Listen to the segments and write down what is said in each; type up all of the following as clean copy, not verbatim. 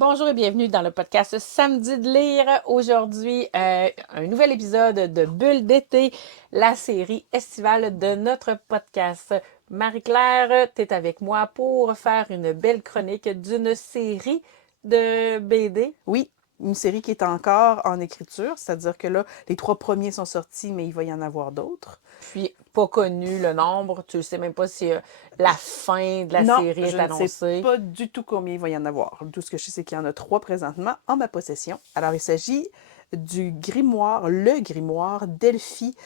Bonjour et bienvenue dans le podcast Samedi de lire. Aujourd'hui, un nouvel épisode de Bulle d'été, la série estivale de notre podcast. Marie-Claire, tu es avec moi pour faire une belle chronique d'une série de BD. Oui, une série qui est encore en écriture, c'est-à-dire que là, les 3 premiers sont sortis, mais il va y en avoir d'autres. Puis, pas connu le nombre. Tu ne sais même pas si la fin de la Non, série je est ne sais annoncée. pas du tout combien il va y en avoir. Tout ce que je sais, c'est qu'il y en a 3 présentement en ma possession. Alors, il s'agit du grimoire, le grimoire Delphi,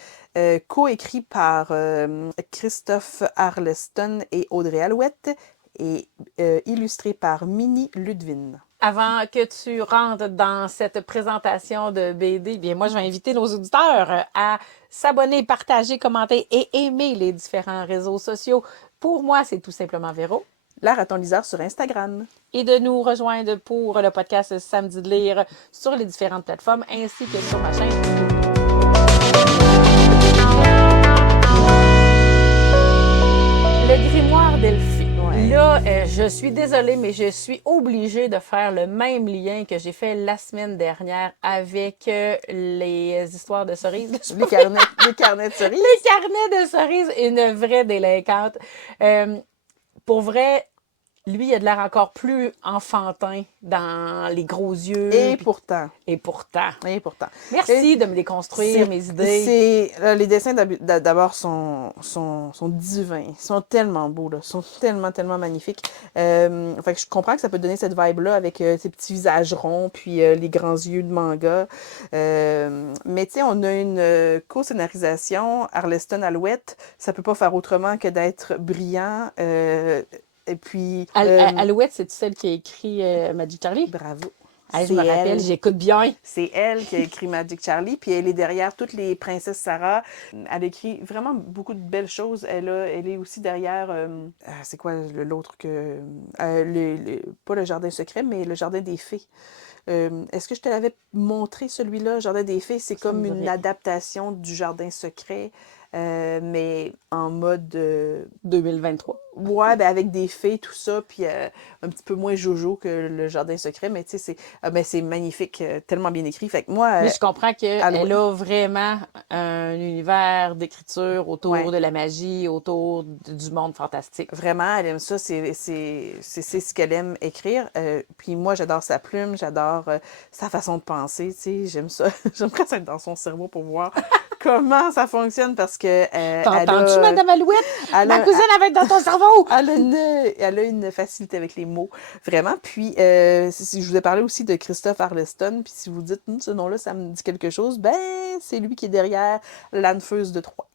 coécrit par Christophe Arleston et Audrey Alouette et illustré par Minnie Ludwin. Avant que tu rentres dans cette présentation de BD, bien moi, je vais inviter nos auditeurs à s'abonner, partager, commenter et aimer les différents réseaux sociaux. Pour moi, c'est tout simplement Véro. La Raton Liseur sur Instagram. Et de nous rejoindre pour le podcast Samedi de lire sur les différentes plateformes ainsi que sur ma chaîne YouTube. Le grimoire Delphi. Ouais. Là, je suis désolée, mais je suis obligée de faire le même lien que j'ai fait la semaine dernière avec les histoires de cerises. Les carnets de cerises. Les carnets de cerises, une vraie délinquante. Pour vrai, lui, il a de l'air encore plus enfantin dans les gros yeux. Et pourtant. Et pourtant. Et pourtant. Merci de me déconstruire mes idées. Les dessins d'abord sont divins. Ils sont tellement beaux, là. Ils sont tellement magnifiques. Fait que je comprends que ça peut donner cette vibe-là avec ces petits visages ronds puis les grands yeux de manga. Mais tu sais, on a une co-scénarisation, Arleston Alouette. Ça peut pas faire autrement que d'être brillant. Et puis... Alouette, c'est celle qui a écrit Magic Charlie? Bravo. Je me rappelle, j'écoute bien. C'est elle qui a écrit Magic Charlie, puis elle est derrière toutes les princesses Sarah. Elle écrit vraiment beaucoup de belles choses. Elle est aussi derrière, c'est quoi l'autre que... pas le Jardin secret, mais le Jardin des fées. Est-ce que je te l'avais montré, celui-là? Jardin des fées, c'est comme une adaptation du Jardin secret, mais en mode... 2023. Ouais, ben avec des fées, tout ça, puis un petit peu moins jojo que le Jardin secret, mais tu sais, c'est magnifique, tellement bien écrit. Fait que moi... Mais je comprends qu'elle a vraiment un univers d'écriture autour de la magie, autour du monde fantastique. Vraiment, elle aime ça, c'est ce qu'elle aime écrire. Puis moi, j'adore sa plume, j'adore sa façon de penser, tu sais, j'aime ça. J'aimerais ça être dans son cerveau pour voir comment ça fonctionne, parce que... T'entends-tu, Madame Alouette? Ma cousine va être dans ton cerveau! Elle a une facilité avec les mots, vraiment. Puis, si je vous ai parlé aussi de Christophe Arleston, puis si vous dites, ce nom-là, ça me dit quelque chose, ben, c'est lui qui est derrière L'Âne-Feuse de Troie.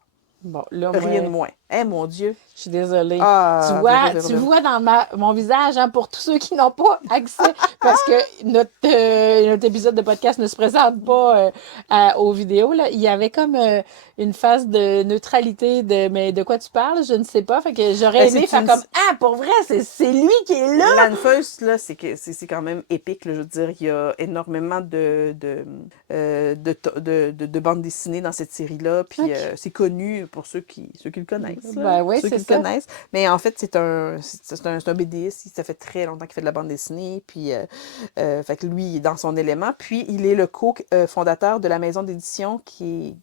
Bon, là, rien de moins. Eh, mon Dieu! Je suis désolée. Ah, tu vois dans mon visage, hein, pour tous ceux qui n'ont pas accès, parce que notre épisode de podcast ne se présente pas aux vidéos, là, il y avait comme une phase de neutralité mais de quoi tu parles, je ne sais pas. Fait que j'aurais aimé faire comme, pour vrai, c'est lui qui est là! L'Âne-Feuse, là, c'est quand même épique, là, je veux dire, il y a énormément de bandes dessinées dans cette série-là, puis c'est connu pour ceux qui le connaissent. Ben oui, c'est ça. Connaissent. Mais en fait, c'est un BDiste. Ça fait très longtemps qu'il fait de la bande dessinée. Puis, fait que lui, il est dans son élément. Puis, il est le co-fondateur de la maison d'édition qui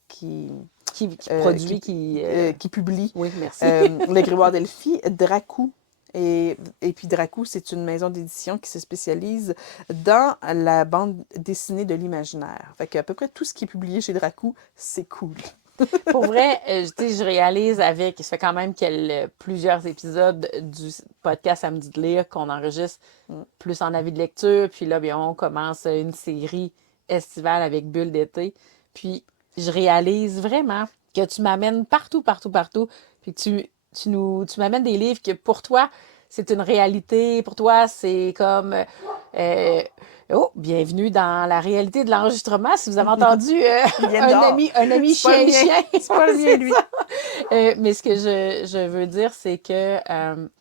publie oui, merci. le grimoire Delphi, Dracou. Et puis Dracou, c'est une maison d'édition qui se spécialise dans la bande dessinée de l'imaginaire. Fait qu'à peu près tout ce qui est publié chez Dracou, c'est cool. Pour vrai, je réalise ça fait quand même plusieurs épisodes du podcast Samedi de lire qu'on enregistre plus en avis de lecture. Puis là, bien, on commence une série estivale avec Bulle d'été. Puis je réalise vraiment que tu m'amènes partout. Puis tu m'amènes des livres que pour toi, c'est une réalité. Pour toi, c'est comme... bienvenue dans la réalité de l'enregistrement. Si vous avez entendu un ami chien. C'est pas le mien, lui. Mais ce que je veux dire, c'est que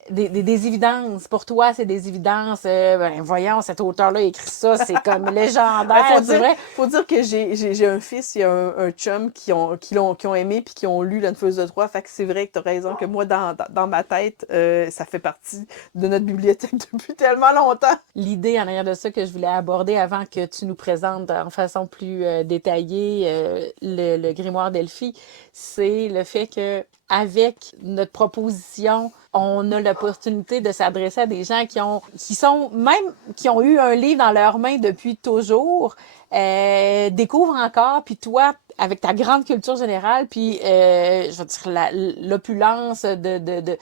des évidences. Pour toi, c'est des évidences. Ben, voyons, cet auteur-là a écrit ça, c'est comme légendaire, c'est vrai. Faut dire que j'ai un fils et un chum qui ont aimé puis qui ont lu La Feuille de Troie. Fait que c'est vrai que tu as raison que moi, dans ma tête, ça fait partie de notre bibliothèque depuis tellement longtemps. L'idée en arrière de ça que je voulais aborder avant que tu nous présentes en façon plus détaillée le grimoire d'Elphie, c'est le fait que avec notre proposition, on a l'opportunité de s'adresser à des gens qui ont eu un livre dans leurs mains depuis toujours, découvrent encore, puis toi, avec ta grande culture générale, puis je veux dire l'opulence des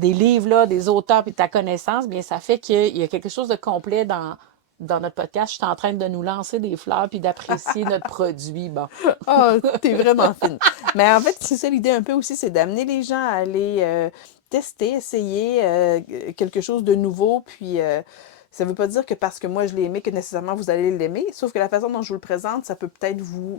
livres, là, des auteurs, puis de ta connaissance, bien ça fait qu'il y a quelque chose de complet dans notre podcast. Je suis en train de nous lancer des fleurs puis d'apprécier notre produit. Bon. Oh, t'es vraiment fine. Mais en fait, c'est ça l'idée un peu aussi, c'est d'amener les gens à aller tester, essayer quelque chose de nouveau. Puis ça veut pas dire que parce que moi je l'ai aimé que nécessairement vous allez l'aimer. Sauf que la façon dont je vous le présente, ça peut peut-être vous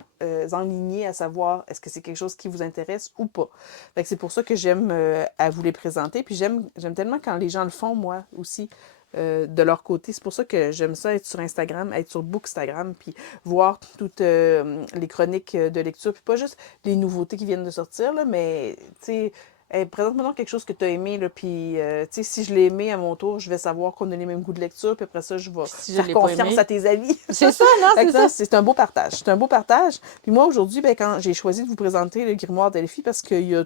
enligner à savoir est-ce que c'est quelque chose qui vous intéresse ou pas. Fait que c'est pour ça que j'aime à vous les présenter. Puis j'aime tellement quand les gens le font, moi aussi. De leur côté. C'est pour ça que j'aime ça être sur Instagram, être sur Bookstagram, puis voir toutes les chroniques de lecture, puis pas juste les nouveautés qui viennent de sortir, là, mais tu sais, hey, présente-moi donc quelque chose que tu as aimé, là, puis tu sais, si je l'ai aimé à mon tour, je vais savoir qu'on a les mêmes goûts de lecture, puis après ça, je vais Si je faire l'ai pas confiance aimé. à tes avis. C'est ça, non, Fait c'est que ça. c'est un beau partage. C'est un beau partage. Puis moi, aujourd'hui, ben, quand j'ai choisi de vous présenter le grimoire d'Elphie, parce qu'il y a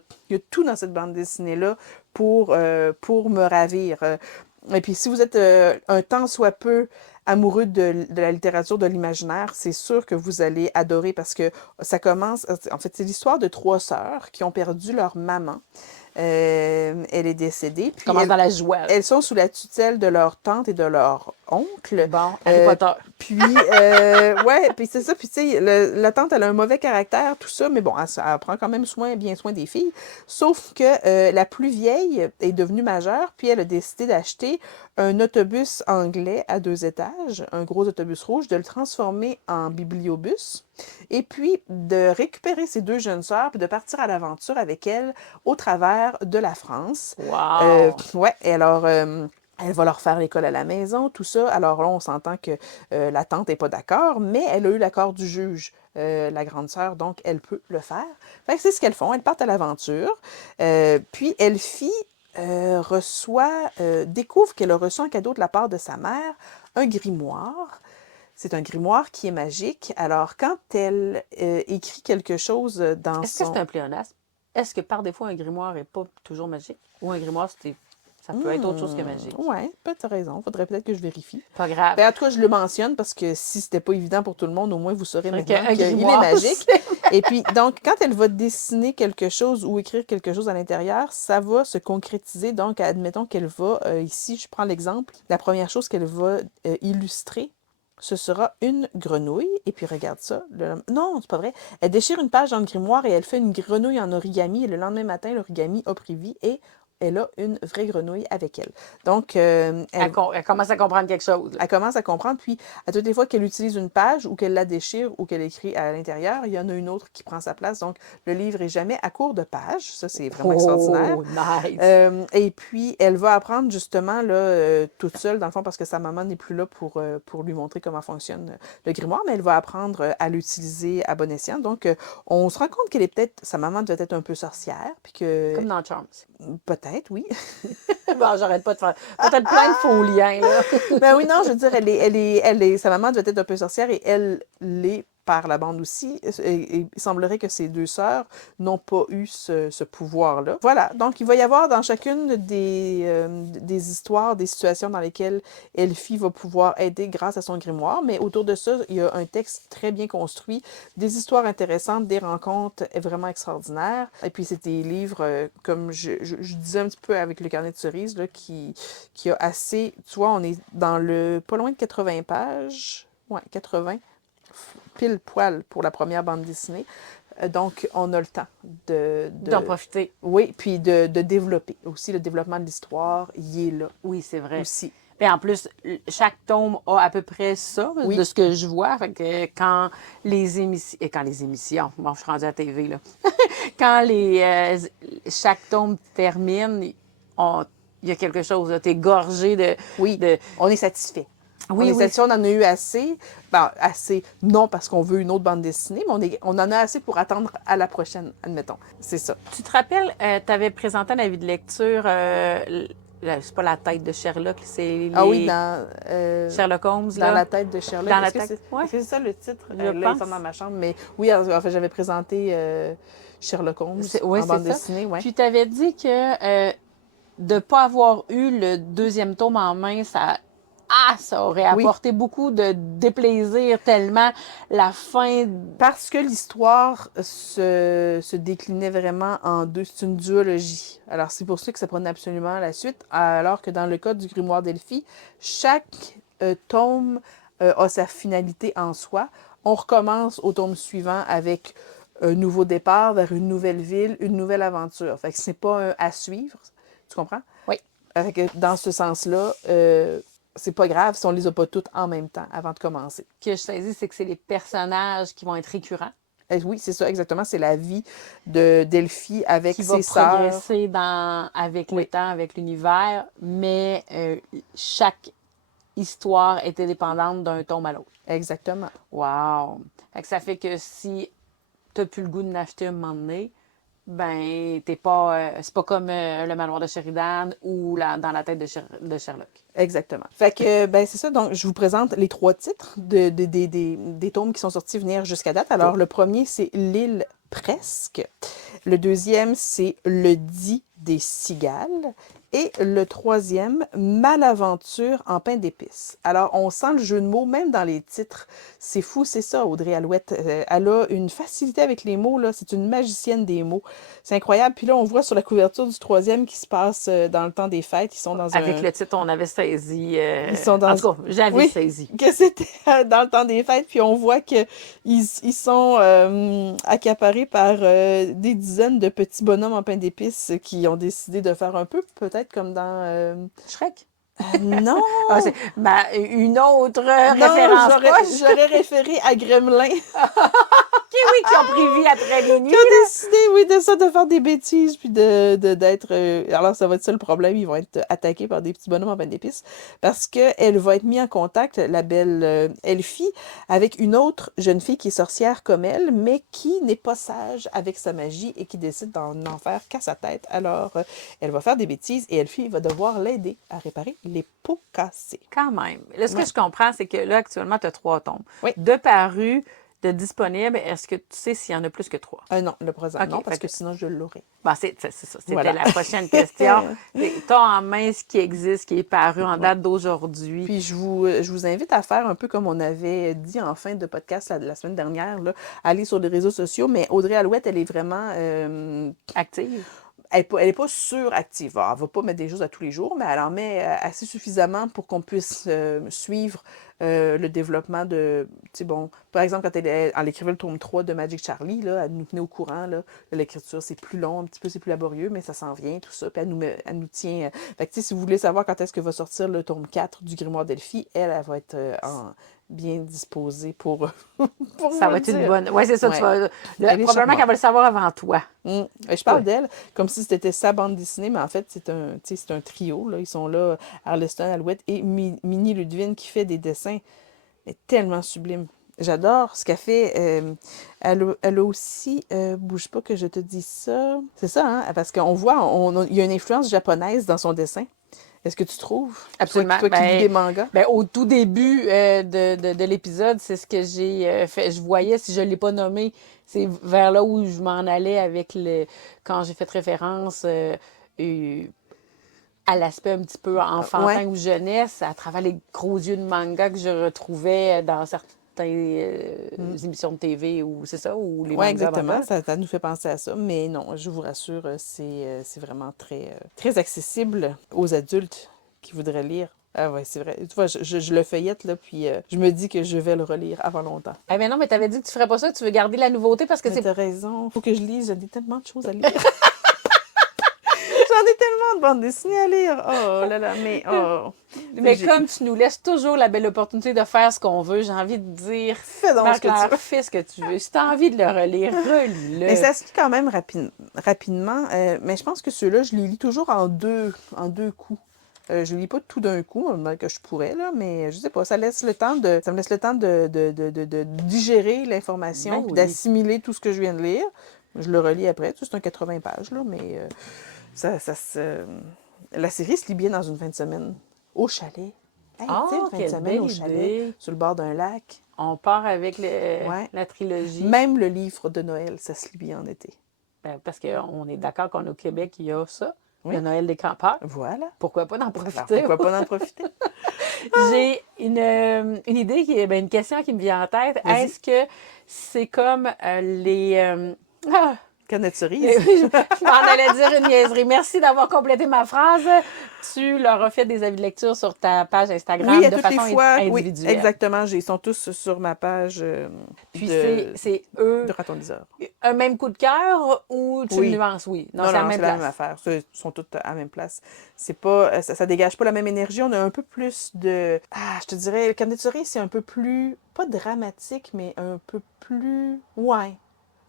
tout dans cette bande dessinée-là pour me ravir. Et puis, si vous êtes un tant soit peu amoureux de la littérature de l'imaginaire, c'est sûr que vous allez adorer parce que ça commence... En fait, c'est l'histoire de trois sœurs qui ont perdu leur maman. Elle est décédée. Puis Commence dans la joie. elles sont sous la tutelle de leur tante et de leur oncle. Bon, Harry Potter. Puis, ouais, puis c'est ça. Puis, tu sais, la tante, elle a un mauvais caractère, tout ça, mais bon, elle prend quand même bien soin des filles. Sauf que la plus vieille est devenue majeure, puis elle a décidé d'acheter un autobus anglais à 2 étages, un gros autobus rouge, de le transformer en bibliobus, et puis de récupérer ses deux jeunes sœurs, puis de partir à l'aventure avec elles au travers de la France. Wow! Ouais, et alors... elle va leur faire l'école à la maison, tout ça. Alors là, on s'entend que la tante n'est pas d'accord, mais elle a eu l'accord du juge, la grande sœur, donc elle peut le faire. Fait que c'est ce qu'elles font. Elles partent à l'aventure. Puis Elphie découvre qu'elle a reçu un cadeau de la part de sa mère, un grimoire. C'est un grimoire qui est magique. Alors, quand elle écrit quelque chose dans Est-ce que c'est un pléonasme? Est-ce que par défaut, un grimoire n'est pas toujours magique? Ou un grimoire, ça peut être autre chose que magique? Oui, tu as raison. Faudrait peut-être que je vérifie. Pas grave. Ben, en tout cas, je le mentionne parce que si c'était pas évident pour tout le monde, au moins vous saurez maintenant qu'il est grimoire, magique. Et puis, donc, quand elle va dessiner quelque chose ou écrire quelque chose à l'intérieur, ça va se concrétiser. Donc, admettons qu'elle va, ici, je prends l'exemple, la première chose qu'elle va illustrer, ce sera une grenouille. Et puis, regarde ça. Non, c'est pas vrai. Elle déchire une page dans le grimoire et elle fait une grenouille en origami. Et le lendemain matin, l'origami a pris vie et elle a une vraie grenouille avec elle. Donc, elle commence à comprendre quelque chose. Elle commence à comprendre. Puis, à toutes les fois qu'elle utilise une page ou qu'elle la déchire ou qu'elle écrit à l'intérieur, il y en a une autre qui prend sa place. Donc, le livre est jamais à court de pages. Ça, c'est vraiment extraordinaire. Nice. Et puis, elle va apprendre justement là, toute seule, dans le fond, parce que sa maman n'est plus là pour lui montrer comment fonctionne le grimoire, mais elle va apprendre à l'utiliser à bon escient. Donc, on se rend compte qu'elle est sa maman devait être un peu sorcière. Puis que, comme dans Charms. Peut-être, oui. Bon, j'arrête pas de faire peut-être plein de faux liens, là. Ben oui, non, je veux dire, sa maman devait être un peu sorcière et elle l'est par la bande aussi. Et il semblerait que ses deux sœurs n'ont pas eu ce pouvoir-là. Voilà, donc il va y avoir dans chacune des histoires, des situations dans lesquelles Elphie va pouvoir aider grâce à son grimoire, mais autour de ça, il y a un texte très bien construit, des histoires intéressantes, des rencontres vraiment extraordinaires. Et puis c'est des livres, comme je disais un petit peu avec le carnet de cerises, là, qui a assez... Tu vois, on est dans pas loin de 80 pages. Ouais, 80. Pile poil pour la première bande dessinée. Donc, on a le temps d'en profiter. Oui, puis de développer. Aussi, le développement de l'histoire, il est là. Oui, c'est vrai. Aussi. Puis en plus, chaque tome a à peu près ça, Oui. de ce que je vois. Fait que quand les émissions, bon, je suis rendue à la TV, là. Quand chaque tome termine, il y a quelque chose, tu es gorgé de... Oui, on est satisfait. Oui, on est satisfait, on en a eu assez. Ben, assez, non parce qu'on veut une autre bande dessinée, mais on en a assez pour attendre à la prochaine, admettons. C'est ça. Tu te rappelles, tu avais présenté un avis de lecture, c'est pas la tête de Sherlock, c'est Ah oui, les... Sherlock Holmes, dans là. la tête de Sherlock. Dans la Est-ce que tête, ouais. c'est ça le titre? Je Là, pense. ils sont dans ma chambre, mais oui, en fait, j'avais présenté Sherlock Holmes Oui, en c'est bande ça. dessinée, ouais. Puis tu avais dit que de ne pas avoir eu le deuxième tome en main, ça aurait Oui. apporté beaucoup de déplaisir tellement la fin. Parce que l'histoire se déclinait vraiment en deux. C'est une duologie. Alors, c'est pour ça que ça prenait absolument la suite. Alors que dans le cas du Grimoire d'Elphie, chaque tome a sa finalité en soi. On recommence au tome suivant avec un nouveau départ vers une nouvelle ville, une nouvelle aventure. Fait que c'est pas un à suivre. Tu comprends? Oui. Fait que dans ce sens-là, c'est pas grave si on les a pas toutes en même temps avant de commencer. Ce que je saisis, c'est que c'est les personnages qui vont être récurrents. Oui, c'est ça, exactement. C'est la vie de Delphi avec Qui va ses sœurs. progresser avec le temps, avec l'univers, mais chaque histoire était dépendante d'un tome à l'autre. Exactement. Wow! Fait que ça fait que si tu n'as plus le goût de l'acheter un moment donné, ben, t'es pas. C'est pas comme le manoir de Sheridan ou dans la tête de Sherlock. Exactement. Fait que, ben, c'est ça. Donc, je vous présente les 3 titres des tomes qui sont sortis venir jusqu'à date. Alors, le premier, c'est L'île presque. Le deuxième, c'est Le dit des cigales. Et le troisième, Malaventure en pain d'épices. Alors, on sent le jeu de mots, même dans les titres. C'est fou, c'est ça, Audrey Alouette. Elle a une facilité avec les mots, là. C'est une magicienne des mots. C'est incroyable. Puis là, on voit sur la couverture du troisième qui se passe dans le temps des fêtes. Ils sont dans Avec le titre, on avait saisi. Ils sont dans... En tout cas, j'avais saisi. Que c'était dans le temps des fêtes. Puis on voit qu'ils sont accaparés par des dizaines de petits bonhommes en pain d'épices qui ont décidé de faire un peu, peut-être comme dans... Shrek? Non! C'est une autre référence proche. J'aurais référé à Gremlin. Oui, qui ont pris vie après les nuits. Qui ont décidé, oui, de faire des bêtises, puis d'être... alors, ça va être ça le problème, ils vont être attaqués par des petits bonhommes en pain d'épices, parce qu'elle va être mise en contact, la belle Elfie, avec une autre jeune fille qui est sorcière comme elle, mais qui n'est pas sage avec sa magie et qui décide d'en faire qu'à sa tête. Alors, elle va faire des bêtises et Elfie va devoir l'aider à réparer les pots cassés. Quand même. Là, ce que je comprends, c'est que là, actuellement, tu as 3 tomes. Oui. De paru, de disponible, est-ce que tu sais s'il y en a plus que 3? Non, le présent, non, parce que sinon, je l'aurais. Bon, c'est ça. C'était Voilà. la prochaine question. Tu as en main ce qui existe, qui est paru en date d'aujourd'hui. Puis je vous invite à faire un peu comme on avait dit en fin de podcast la semaine dernière, là, aller sur les réseaux sociaux, mais Audrey Alouette, elle est vraiment... Active. Elle n'est pas suractive. Elle ne va pas mettre des choses à tous les jours, mais elle en met assez suffisamment pour qu'on puisse suivre le développement de... Tu sais, bon, par exemple, quand elle écrivait le tome 3 de Magic Charlie, là, elle nous tenait au courant. Là, l'écriture, c'est plus long, un petit peu, c'est plus laborieux, mais ça s'en vient, tout ça. Puis elle nous tient... Fait que, tu sais, si vous voulez savoir quand est-ce que va sortir le tome 4 du Grimoire d'Elphie, elle va être bien disposée pour ça va être une bonne... Oui, c'est ça. Ouais. Probablement qu'elle va le savoir avant toi. Je parle d'elle comme si c'était sa bande dessinée, mais en fait, c'est un trio. Là. Ils sont là, Arleston, Alouette et Minnie Ludwig qui fait des dessins tellement sublimes. J'adore ce qu'elle fait. Elle a aussi, bouge pas que je te dis ça. C'est ça, hein? Parce qu'on voit, il y a une influence japonaise dans son dessin. Est-ce que tu trouves? Absolument. Toi qui lis des mangas? Au tout début de l'épisode, c'est ce que j'ai fait. Je voyais, si je ne l'ai pas nommé, c'est vers là où je m'en allais avec quand j'ai fait référence à l'aspect un petit peu enfantin ou jeunesse, à travers les gros yeux de manga que je retrouvais dans certaines émissions de TV ou c'est ça, ou les mangas. Oui, exactement. Ça nous fait penser à ça. Mais non, je vous rassure, c'est vraiment très, très accessible aux adultes qui voudraient lire. Ah oui, c'est vrai. Tu vois, je le feuillette, là, puis je me dis que je vais le relire avant longtemps. Eh bien non, mais tu avais dit que tu ferais pas ça, tu veux garder la nouveauté parce que mais t'as raison. Faut que je lise, j'ai tellement de choses à lire. J'en ai tellement bande dessinée à lire. Oh là là, mais oh. Mais comme tu nous laisses toujours la belle opportunité de faire ce qu'on veut, j'ai envie de dire, Fais donc ce que tu Marie-Claire, veux. fais ce que tu veux. Si tu as envie de le relire, relis-le. Mais ça se lit quand même rapidement. Mais je pense que ceux-là, je les lis toujours en deux coups. Je lis pas tout d'un coup, même que je pourrais, là, mais je sais pas, ça me laisse le temps de digérer l'information, Ben puis oui. d'assimiler tout ce que je viens de lire. Je le relis après, c'est un 80 pages, là, mais la série se lit bien dans une fin de semaine. Au chalet. Hey, tu sais, une fin de Quelle semaine belle au chalet, idée. sur le bord d'un lac. On part avec Ouais. la trilogie. Même le livre de Noël, ça se lit bien en été. Parce qu'on est d'accord qu'au Québec, il y a ça, Oui. le Noël des campeurs. Voilà. Pourquoi pas d'en Alors, profiter? pourquoi pas en profiter? J'ai une idée, une question qui me vient en tête. Vas-y. Est-ce que c'est comme les... Canette Oui, cerise. je m'en allais dire une niaiserie. Merci d'avoir complété ma phrase. Tu leur as fait des avis de lecture sur ta page Instagram Oui, à de toutes les façon fois. Oui, individuelle. exactement. Ils sont tous sur ma page Puis de c'est eux, ratoniseur. un même coup de cœur ou tu le Oui. nuances? Oui. Non, Non, c'est à la non, même c'est la place. même affaire. Ils sont tous à la même place. C'est pas, ça dégage pas la même énergie. On a un peu plus de... Ah, je te dirais, le Canette cerise, c'est un peu plus, pas dramatique, mais un peu plus... Ouais.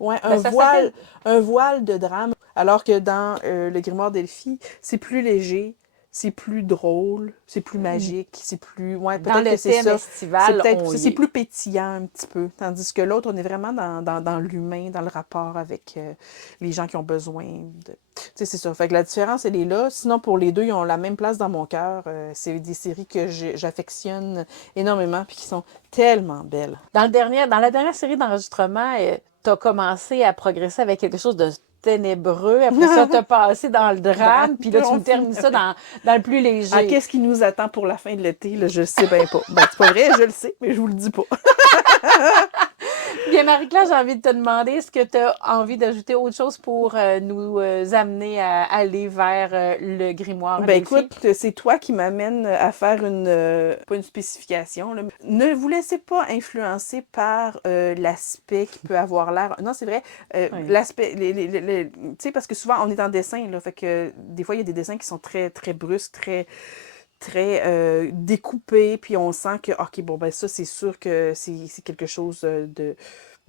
Ouais, Ben, ça s'appelle... un voile de drame. Alors que dans le Grimoire d'Elphie, c'est plus léger, c'est plus drôle, c'est plus magique, c'est plus... Ouais, Dans peut-être le que c'est thème ça. C'est estival, peut-être... on y C'est est. plus pétillant un petit peu. Tandis que l'autre, on est vraiment dans l'humain, dans le rapport avec les gens qui ont besoin de... Tu sais, c'est ça. Fait que la différence, elle est là. Sinon, pour les deux, ils ont la même place dans mon cœur. C'est des séries que j'affectionne énormément puis qui sont tellement belles. Dans la dernière série d'enregistrement, tu as commencé à progresser avec quelque chose de ténébreux. Après ça, tu as passé dans le drame, puis là, tu On me termines ça finit. dans le plus Ah, léger. qu'est-ce qui nous attend pour la fin de l'été? Là, je le sais bien pas. Ben, c'est pas vrai, je le sais, mais je vous le dis pas. Bien, Marie-Claire, j'ai envie de te demander, est-ce que tu as envie d'ajouter autre chose pour nous amener à aller vers le grimoire Ben d'Elphie? écoute, c'est toi qui m'amène à faire pas une spécification, là. Ne vous laissez pas influencer par l'aspect qui peut avoir l'air. Non, c'est vrai. Oui. L'aspect, tu sais, parce que souvent on est en dessin, là, fait que des fois il y a des dessins qui sont très très brusques, très découpés, puis on sent que ok, bon ben ça c'est sûr que c'est quelque chose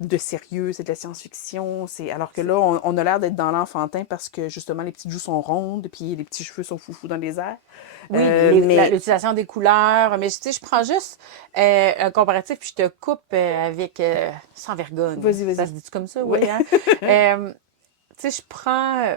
de sérieux, c'est de la science-fiction. Alors que là, on a l'air d'être dans l'enfantin parce que justement, les petites joues sont rondes, puis les petits cheveux sont foufous dans les airs. Oui, Mais l'utilisation des couleurs. Mais tu sais, je prends juste un comparatif, puis je te coupe avec sans vergogne. vas-y. Ça se dit comme ça, Oui. oui, hein? Tu sais, je prends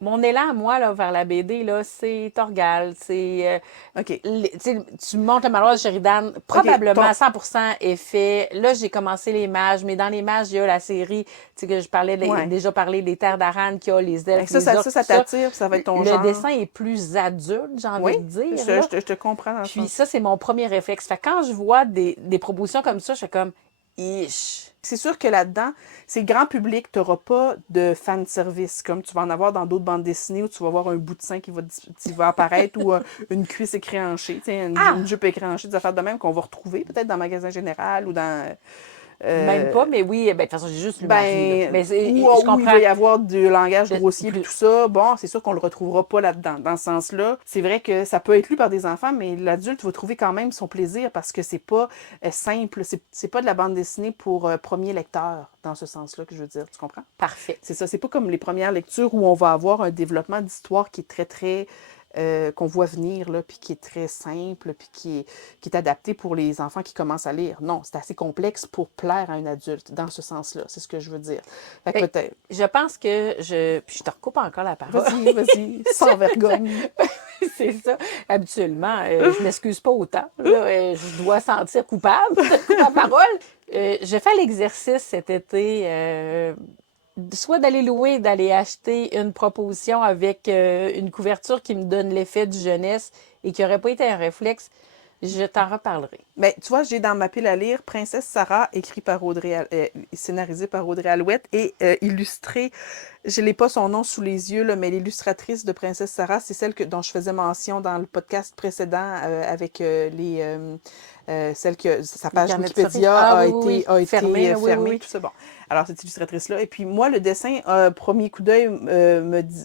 mon élan à moi là, vers la BD, là, c'est Torgal. C'est OK. tu sais, tu montes le manoir de Sheridan, probablement à 100% est fait. Là, j'ai commencé les mages, mais dans les mages, il y a la série, tu sais, que je parlais, Ouais. déjà parlé des terres d'Aran, qui a les elfes, Ça, les orques, ça tout ça. t'attire, ça va être ton Le genre. dessin est plus adulte, j'ai envie Oui, de dire. je là. te comprends dans le Puis sens. ça, c'est mon premier réflexe. Fait que quand je vois des propositions comme ça, je suis comme, ish. C'est sûr que là-dedans, c'est grand public, tu n'auras pas de fan service comme tu vas en avoir dans d'autres bandes dessinées où tu vas voir un bout de sein qui va apparaître ou une cuisse écréanchée, une jupe écréanchée, des affaires de même qu'on va retrouver peut-être dans le magasin général ou dans... Même pas, mais oui, ben, de toute façon, j'ai juste lu Marie. Là. Ben, Mais où je il comprends. va y avoir du langage grossier et plus- tout ça, bon, c'est sûr qu'on le retrouvera pas là-dedans. Dans ce sens-là, c'est vrai que ça peut être lu par des enfants, mais l'adulte va trouver quand même son plaisir parce que c'est pas simple, c'est pas de la bande dessinée pour premier lecteur, dans ce sens-là que je veux dire, tu comprends? Parfait. C'est ça, c'est pas comme les premières lectures où on va avoir un développement d'histoire qui est très, très... qu'on voit venir, là, puis qui est très simple, puis qui est adapté pour les enfants qui commencent à lire. Non, c'est assez complexe pour plaire à un adulte, dans ce sens-là. C'est ce que je veux dire. Fait que peut-être... Je pense que Puis je te recoupe encore la parole. Vas-y, sans vergogne. C'est ça. Habituellement, je m'excuse pas autant. Là, je dois sentir coupable de ma parole. J'ai fait l'exercice cet été, soit d'aller louer, d'aller acheter une proposition avec une couverture qui me donne l'effet du jeunesse et qui n'aurait pas été un réflexe. Je t'en reparlerai. Ben, tu vois, j'ai dans ma pile à lire Princesse Sarah, écrit par scénarisé par Audrey Alouette et illustré. Je n'ai pas son nom sous les yeux, là, mais l'illustratrice de Princesse Sarah, c'est celle dont je faisais mention dans le podcast précédent avec celle que sa Le page carnet de Wikipédia surprises. Ah, a oui, été, a été fermé, oui, fermée, oui. tout ça. Bon, alors cette illustratrice-là. Et puis moi, le dessin, premier coup d'œil,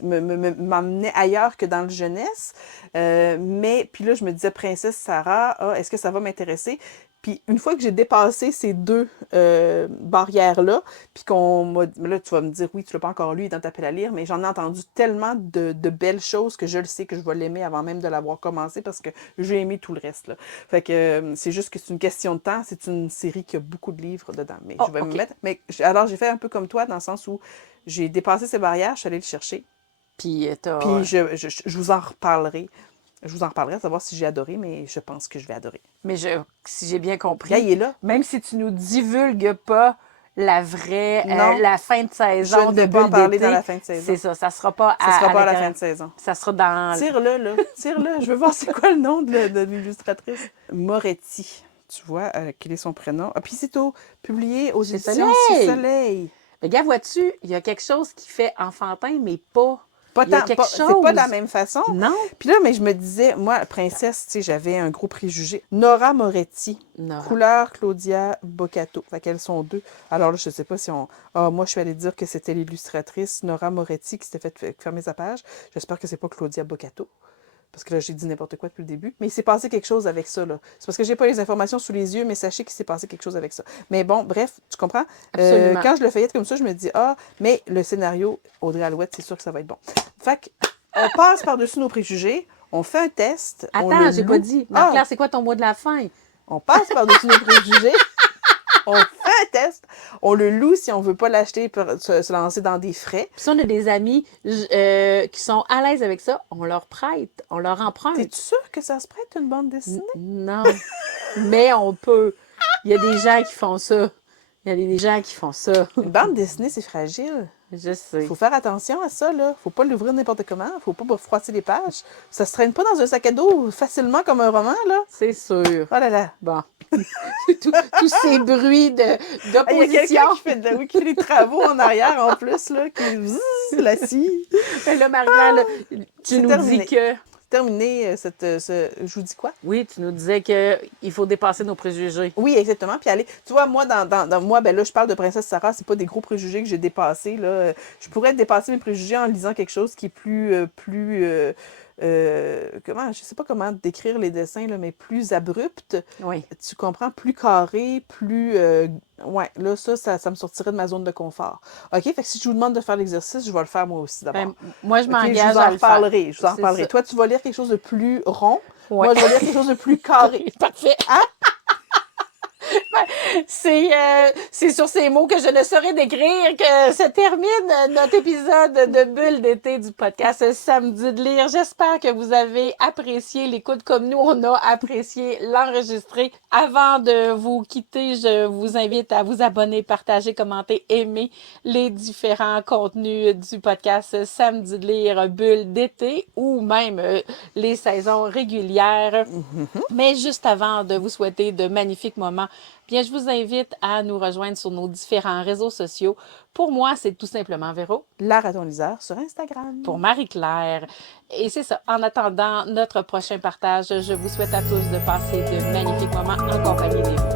m'emmenait ailleurs que dans le jeunesse. Mais puis là, je me disais, Princesse Sarah, est-ce que ça va m'intéresser? Puis une fois que j'ai dépassé ces deux barrières-là, puis là, tu vas me dire, oui, tu l'as pas encore lu, il est dans ta pelle à lire, mais j'en ai entendu tellement de belles choses que je le sais que je vais l'aimer avant même de l'avoir commencé parce que j'ai aimé tout le reste, là. Fait que c'est juste que c'est une question de temps. C'est une série qui a beaucoup de livres dedans. Mais je vais me mettre. Mais alors, j'ai fait un peu comme toi dans le sens où j'ai dépassé ces barrières, je suis allée le chercher. Puis Puis je vous en reparlerai. Je vous en reparlerai, à savoir si j'ai adoré, mais je pense que je vais adorer. Mais si j'ai bien Là, compris, il est là. même si tu nous divulgues pas la vraie, Non, la fin de Je saison ne de vais pas en Bulle parler d'été, dans la fin de saison. c'est ça, ça sera pas Ça sera pas à la l'intérieur. fin de saison. Ça sera dans... Tire-le, là. Tire-le. Je veux voir c'est quoi le nom de l'illustratrice. Moretti. Tu vois, quel est son prénom? Ah, puis c'est publié aux Chez éditions Soleil. Soleil. Mais gars, vois-tu, il y a quelque chose qui fait enfantin, mais pas... Pas Il y a tant, quelque c'est pas de la chose. même façon. Non? Puis là, mais je me disais, moi, princesse, tu sais, j'avais un gros préjugé. Nora Moretti. Nora. Couleur Claudia Boccato. Fait qu'elles sont deux. Alors là, je sais pas si on... Ah, moi, je suis allée dire que c'était l'illustratrice Nora Moretti qui s'était fait fermer sa page. J'espère que c'est pas Claudia Boccato. Parce que là, j'ai dit n'importe quoi depuis le début. Mais il s'est passé quelque chose avec ça, là. C'est parce que j'ai pas les informations sous les yeux, mais sachez qu'il s'est passé quelque chose avec ça. Mais bon, bref, tu comprends? Absolument. Quand je le feuillette comme ça, je me dis, mais le scénario, Audrey Alouette, c'est sûr que ça va être bon. Fait que, on passe par-dessus nos préjugés, on fait un test. Attends, j'ai pas dit. Marie-Claire, c'est quoi ton mot de la fin? On passe par-dessus nos préjugés. On fait un test, on le loue si on veut pas l'acheter pour se lancer dans des frais. Puis si on a des amis qui sont à l'aise avec ça, on leur prête, on leur emprunte. T'es-tu sûr que ça se prête une bande dessinée? Non, mais on peut. Il y a des gens qui font ça. Il y a des gens qui font ça. Une bande dessinée, c'est fragile. Je sais. Il faut faire attention à ça, là. Faut pas l'ouvrir n'importe comment. Faut pas froisser les pages. Ça se traîne pas dans un sac à dos facilement comme un roman, là. C'est sûr. Oh là là. Bon. Tous ces bruits Il y a d'opposition. quelqu'un qui fait des travaux en arrière, en plus, là, qui la scie. Mais là, Marie-Claire, là, tu nous terminé. dis que... Terminé je vous dis quoi? Oui, tu nous disais qu'il faut dépasser nos préjugés. Oui, exactement. Puis aller, tu vois, moi, moi, ben là, je parle de Princesse Sarah, c'est pas des gros préjugés que j'ai dépassés, là. Je pourrais dépasser mes préjugés en lisant quelque chose qui est je sais pas comment décrire les dessins, là, mais plus abrupt. Oui. Tu comprends? Plus carré, plus... ouais, là, ça me sortirait de ma zone de confort. OK? Fait que si je vous demande de faire l'exercice, je vais le faire moi aussi, d'abord. Ben, moi, je m'engage je vous en à le faire. reparlerai. Je vous en C'est reparlerai. ça. Toi, tu vas lire quelque chose de plus rond. Ouais. Moi, je vais lire quelque chose de plus carré. Parfait. C'est sur ces mots que je ne saurais décrire que se termine notre épisode de Bulle d'été du podcast Samedi de lire. J'espère que vous avez apprécié l'écoute comme nous, on a apprécié l'enregistrer. Avant de vous quitter, je vous invite à vous abonner, partager, commenter, aimer les différents contenus du podcast Samedi de lire Bulle d'été ou même les saisons régulières. Mais juste avant de vous souhaiter de magnifiques moments, bien, je vous invite à nous rejoindre sur nos différents réseaux sociaux. Pour moi, c'est tout simplement Véro. L'art à ton liseur sur Instagram. Pour Marie-Claire. Et c'est ça. En attendant notre prochain partage, je vous souhaite à tous de passer de magnifiques moments en compagnie des